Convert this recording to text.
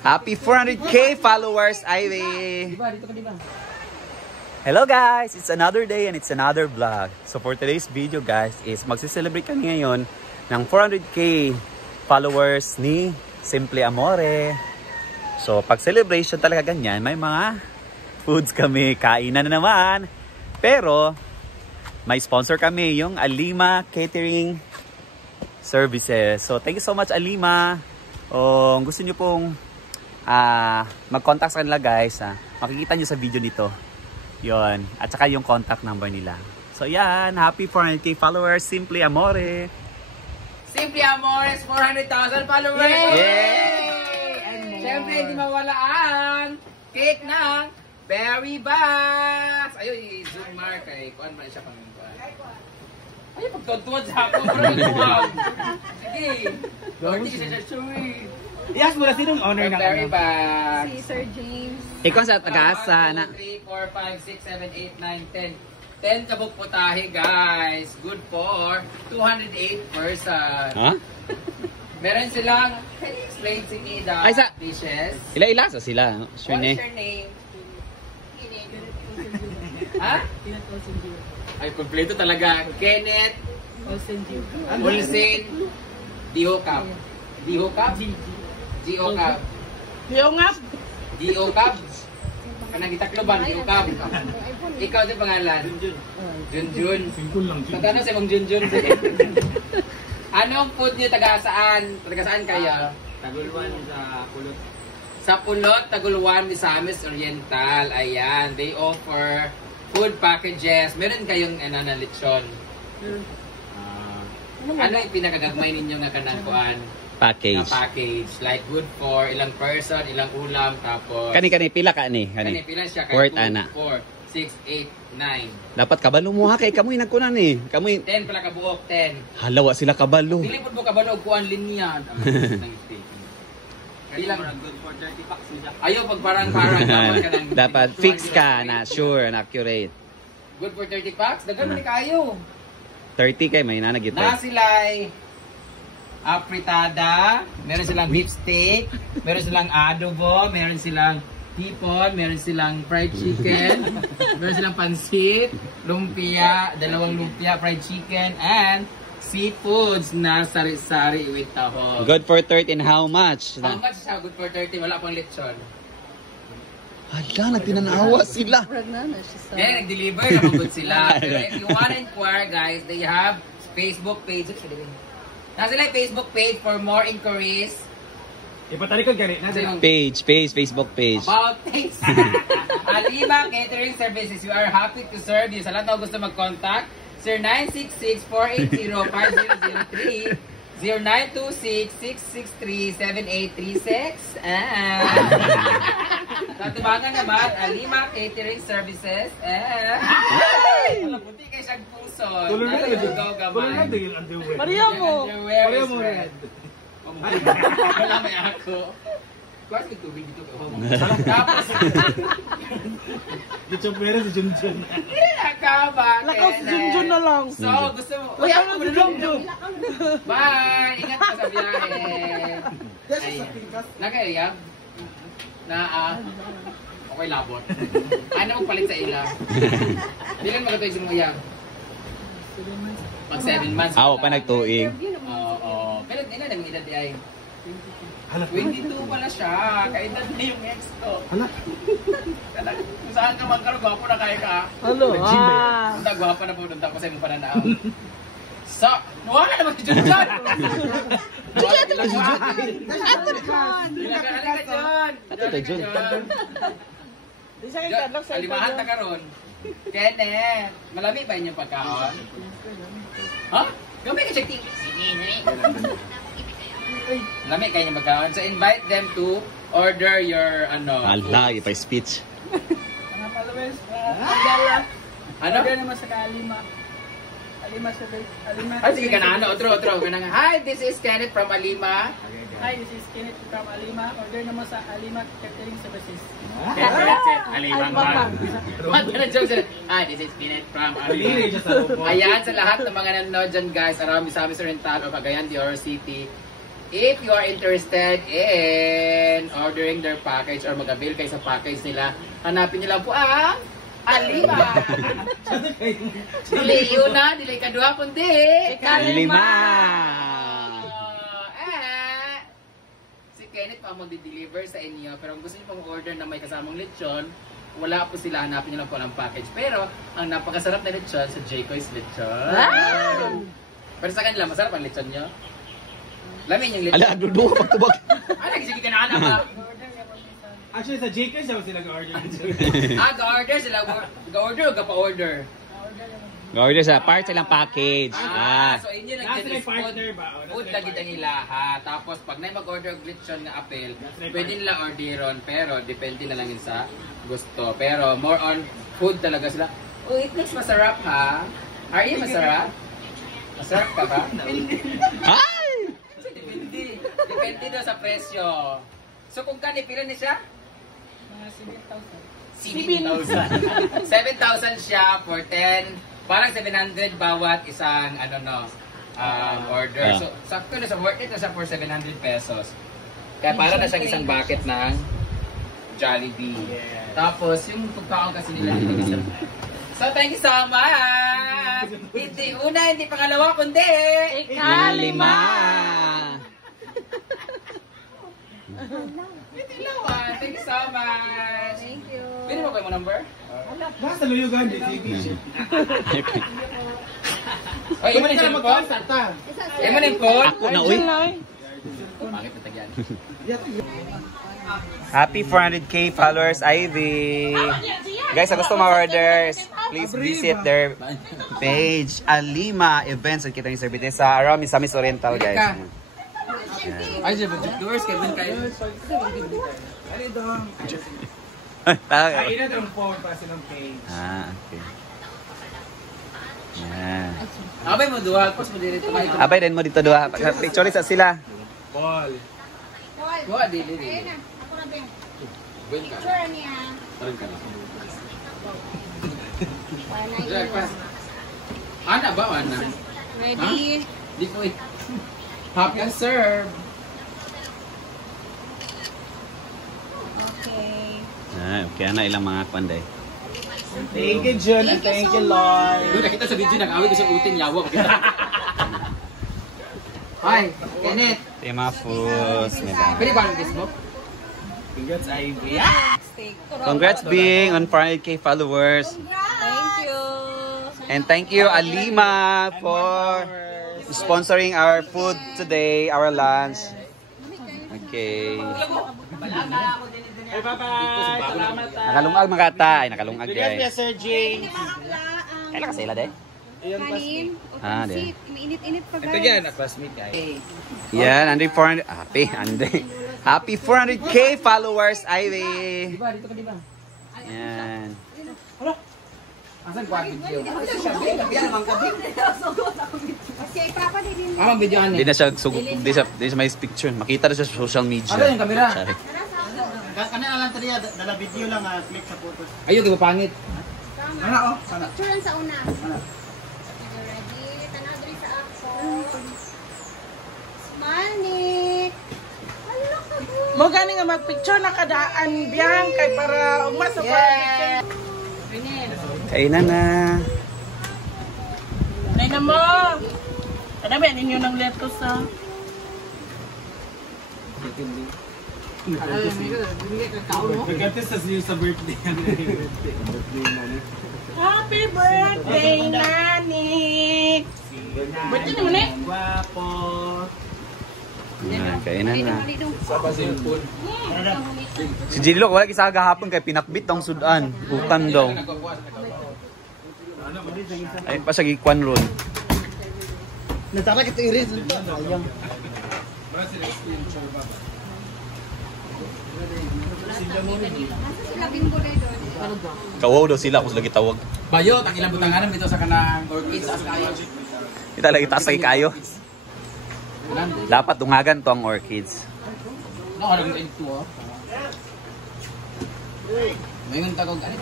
Happy 400k followers, Ivy! Hello guys! It's another day and it's another vlog. So for today's video guys is magse-celebrate kami ngayon ng 400k followers ni Simple Amore. So pag celebration talaga ganyan, may mga foods kami, kainan na naman. Pero may sponsor kami, yung Alima Catering Services. So thank you so much Alima. Gusto nyo pong mag-contact sa kanila guys, makikita nyo sa video nito yon, at saka yung contact number nila. So yan, happy 400k followers Simple Amore. Simple Amores 400,000 followers. Yay! Siyempre hindi mawalaan cake ng Berry Box. Ayun, i-zoom mark kay kuan man siya pang kuan. Ay pagtutuwad sa ako bro. Sige. Dorothy sa Chewy. Yes, mula sinong owner ng Berry Box. Si Sir James. Ikaw sa taga-asa na 3, 4, 5, 6, 7, 8, 9, 10. 10 kabuk putahe guys. Good for 208 person. huh? Meron silang, can you explain to me the Ay, dishes? ila sa sila, sure What's ne. your name? Ha? Ay, kompleto talaga. Kenneth Olsen Dihokap. Dihokap? Dihokap. Dihokap. Kanang itakloban, Dihokap. Ikaw din pangalan? Junjun. Magkano sa mong Junjun? Anong food niyo taga-saan? Taga-saan kayo? Tagulwan sa Pulot. Sa Pulot, Tagulwan, Misamis Oriental. Ayan, they offer food packages. Meron kayong na lechon. Ano yung pinakagagmay ninyo nga kanang kuan? Package. Na package. Like good for ilang person, ilang ulam, tapos... Kani pila ka ni? Kani pila siya? Worth 2, ana. 4, 6, 8, 9. Dapat kabalo mo ha kay kamoy nagkunan ni. Kamoy 10 pala kabuok, 10. halawa sila kabalo. Dili po kabalo kuan linya. Ilang Good for 30 packs niya. ayaw pag parang ka ng Dapat fix ka na sure and accurate. Good for 30 packs. Dagan man kayo. 30 kay may nanagit. Na sila ay apritada, meron silang beef steak, meron silang adobo, meron silang tipon, meron silang fried chicken, meron silang pansit, lumpia, 2 lumpia, fried chicken, and seafoods na sari-sari with tahog. Good for 30 and how much? How much siya? Good for 30, wala pang lechon. Hala, nagtinanawa sila. Pregnant na siya sa... Kaya nag-deliver na good sila. Pero if you want to inquire guys, they have Facebook page. Nasa sila Facebook page for more inquiries. Ipatalikod gani natin. Page, Facebook page. About things. Alima Catering Services, we are happy to serve you. Sa lahat na gusto mag-contact, Sir 966-480-5003, 0926-663-7836. Tatubangan naman, Alima Catering Services. Alam, puti kayo siyang puso. Tulong na talaga. Tulong na yung underwear. Maria mo! Maria mo red. Wala may ako. Kuwas may tubig dito. Tapos, Dito pera si Junjun. hindi nakaba. Lakaw si Junjun na lang. So, gusto mo. Uy, ako na si Junjun. Bye! Ingat ka sa biyahe. Ay, nagayab? Okay labot. Ano mo palit sa ila? Bilang magatoy si Muyang? Pag 7 months. Aw, pa nagtuig. Oo. Pero hindi na namin edad ay. 22 pala siya. Kaedad na yung ex ko. Kung saan ka magkaroon, gwapo na kayo ka. Hello, Punta, gwapo na po. Punta ko sa imong pananaw. So, wala naman si John John! Wala ka si John! Ato na John! Ato na John. Di siya kayo kadlok sa Alimahan na karon. Kenneth, malami ba inyong pagkaon? Ha? Gamay ka siya ting. Malami kayo inyong pagkaon. So invite them to order your Hala, ipa speech. Mga followers, Agala. ano? Order naman sa Alima. Alima sa Alima. Ay, sige ka na. Otro. Hi, this is Kenneth from Alima. Hi, this is Kenneth from Alima. Order naman sa Alima Catering Services. Alimang bang. What kind of jokes? Hi, this is Kenneth from Alima. Ayan, sa lahat ng mga nanonood dyan guys, around Misamis Oriental o Cagayan de Oro City. If you are interested in in ordering their package or mag-avail kayo sa package nila, hanapin nyo lang po ang Alima. Dili yun na, dili kadua kundi Alima! Si Kenneth pa mag-deliver sa inyo, pero kung gusto niyo pang order na may kasamang lechon, wala po sila, hanapin nyo lang po ng package. Pero ang napakasarap na lechon sa Jaycoy's Lechon. Pero sa kanila, masarap ang lechon nyo. Lamin yung lechon. Ala, dudu, pagtubag. Ano, sige ka na anak ba? Actually, sa Jacobs, daw sila ga-order. Ga-order sila. Ga-order o ga-pa-order? Order sa part silang package. So inyo Nasa may nag-food. partner ba? Food lagi ang ilaha. Tapos pag na mag-order og lechon nga apel, pwede nila orderon. Pero depende na lang yun sa gusto. Pero more on food talaga sila. Oh, it looks masarap ha? Are you masarap? Masarap ka ba? Ay! Depende. Depende daw sa presyo. So kung kanipila ni siya? Mga 7,000. 7,000 siya for 10. Parang 700 bawat isang order. So sakto na sa worth it na siya for 700 pesos. Kaya para na siyang isang bucket ng Jollibee. Tapos yung pagkaon kasi nila So thank you so much! Hindi una, hindi pangalawa, kundi Alima! Hindi lawan. Thank you so much! Thank you. Pwede mo kayo mo number? Nasa Luyugan, di TV. Oy, imo ni mo ko? Imo ni ko? Ako na, uy. Bakit tatagyan? Happy 400k followers, Ivy! Guys, sa gusto ma-orders, please visit their page, Alima Events. At kita yung services sa around Misamis Oriental, guys. Ay, siya ba? Doors, Kevin kayo. Kainan ang phone para silang page. Okay. Yan. Abay mo duha, post mo dito kayo. Abay, din mo dito doha. Picture sa sila. Paul. Duha, dili. Ayun na. Ako na ba? Wait ka. Picture niya. Parang ka na. Wala Drag pa. yun. Ana ba, Ana? Ready? Di ko eh. Happy and serve. Okay. Okay na ilang mga kwanday. Thank you, Jun, and thank you, Lord. Doon nakita sa video, nag-awit ko sa utin, yawa. Hi, Kenneth. Ito yung mga foods nila. Pwede ba ang Facebook? Congrats, Ivy. Steak. Congrats being on 400k followers. Thank you. And thank you, Alima, for sponsoring our food today, our lunch. Okay. Hey, bye-bye. Salamat. Nakalungag mga kata. Ay, nakalungag Congrats, guys. Sir James. Kailan kasi sila, de? Kanin. De. Mainit-init pa guys. Ito yan, classmate guys. Yan, Andre 400. Happy 400k followers, Ivy. Diba, dito ka diba? Yan. Asan ko ang video? Okay, Papa, din. Amang video Hindi ani. na siya, di siya may picture. Makita na siya sa social media. Ano yung camera? Sorry. Kanina lang tadi, dala video lang, click sa photos. Ayun, di ba pangit? Tama. Picture sa una. Ready? Tanaw diri sa ako. Smile ni. Hello ka po. Mo gani nga magpicture na kadaan biyang kay para umas sa barbecue. Kainan na. Nay na mo. Kada ba ninyo ng lettuce ha? Nagkante sa siyo sa birthday. Happy birthday, Nani! Birthday naman eh? Guwapo. Yan, kainan na. Sa cellphone. Si Jilok, wala kisah gahapon kay pinakbit ang sudan. Bukan daw. Ay pa sa gikwan ron. Natara kita iris. Ayang. Sila bimbo na doon. Kawaw daw sila kung sila gitawag. Bayot, ang ilang butanganan dito sa kanang orchids as kayo. Kita lagi taas lagi kayo. Dapat dungagan to ang orchids. No, alam mo ito oh. Mayroon tagog ano?